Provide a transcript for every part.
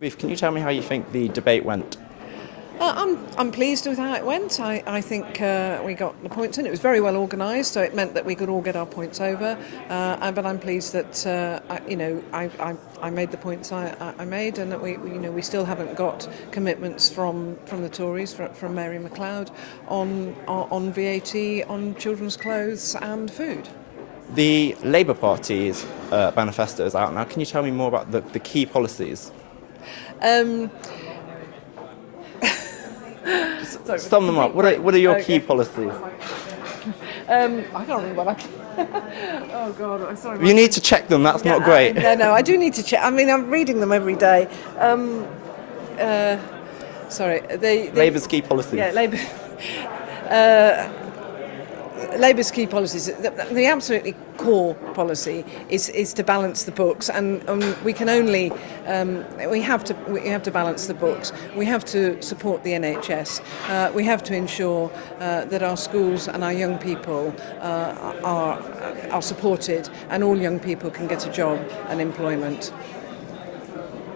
Ruth, can you tell me how you think the debate went? I'm pleased with how it went. I think we got the points in. It was very well organised, so it meant that we could all get our points over. But I'm pleased that I made the points I made, and that we still haven't got commitments from the Tories, from Mary McLeod, on VAT, on children's clothes and food. The Labour Party's manifesto is out now. Can you tell me more about the key policies? Sum them up. What are your key policies? I can't remember what Oh God, I'm sorry. You need to check them. That's not great. No, I do need to check. I mean, I'm reading them every day. Sorry, Labour's key policies. Yeah, Labour's key policies. The absolutely core policy is to balance the books, and we can only we have to balance the books. We have to support the NHS. We have to ensure that our schools and our young people are supported, and all young people can get a job and employment.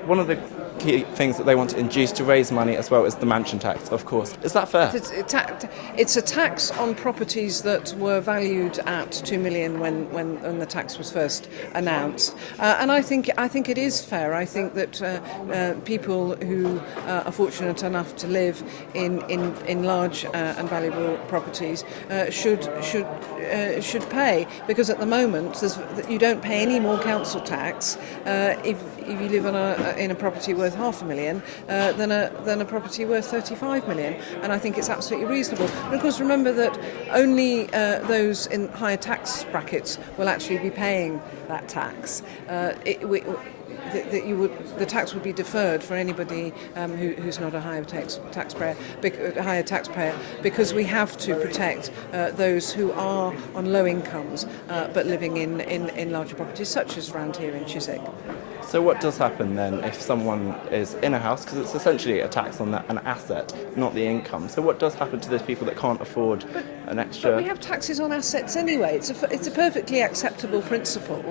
One of the key things that they want to induce to raise money as well is the mansion tax, of course. Is that fair? It's a tax on properties that were valued at 2 million when the tax was first announced, and I think it is fair. I think that people who are fortunate enough to live in large and valuable properties should pay, because at the moment you don't pay any more council tax if you live in a property worth $500,000 than a property worth 35 million, and I think it's absolutely reasonable. But of course, remember that only those in higher tax brackets will actually be paying that tax. The tax would be deferred for anybody who's not a higher taxpayer, because we have to protect those who are on low incomes but living in larger properties, such as around here in Chiswick. So what does happen then if someone is in a house, because it's essentially a tax on an asset, not the income? So what does happen to those people that can't afford an extra? But we have taxes on assets anyway. It's a perfectly acceptable principle.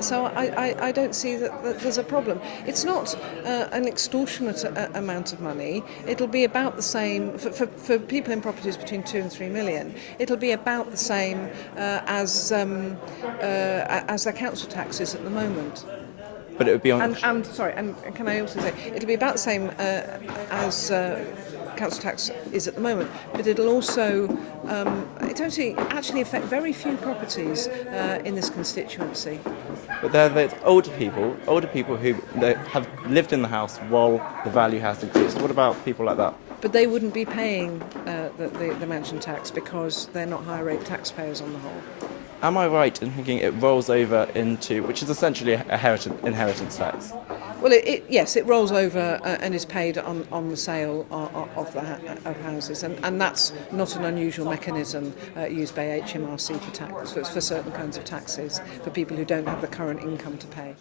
So I don't see that there's a problem. It's not an extortionate amount of money. It'll be about the same for people in properties between 2 and 3 million. It'll be about the same as their council taxes at the moment. But it would be on. And can I also say it'll be about the same as council tax is at the moment, but it'll also actually affect very few properties in this constituency. But they're older people who have lived in the house while the value has increased. What about people like that? But they wouldn't be paying the mansion tax because they're not higher rate taxpayers on the whole. Am I right in thinking it rolls over into, which is essentially a inheritance tax? Well, yes, it rolls over and is paid on the sale of houses, and that's not an unusual mechanism used by HMRC for certain kinds of taxes for people who don't have the current income to pay.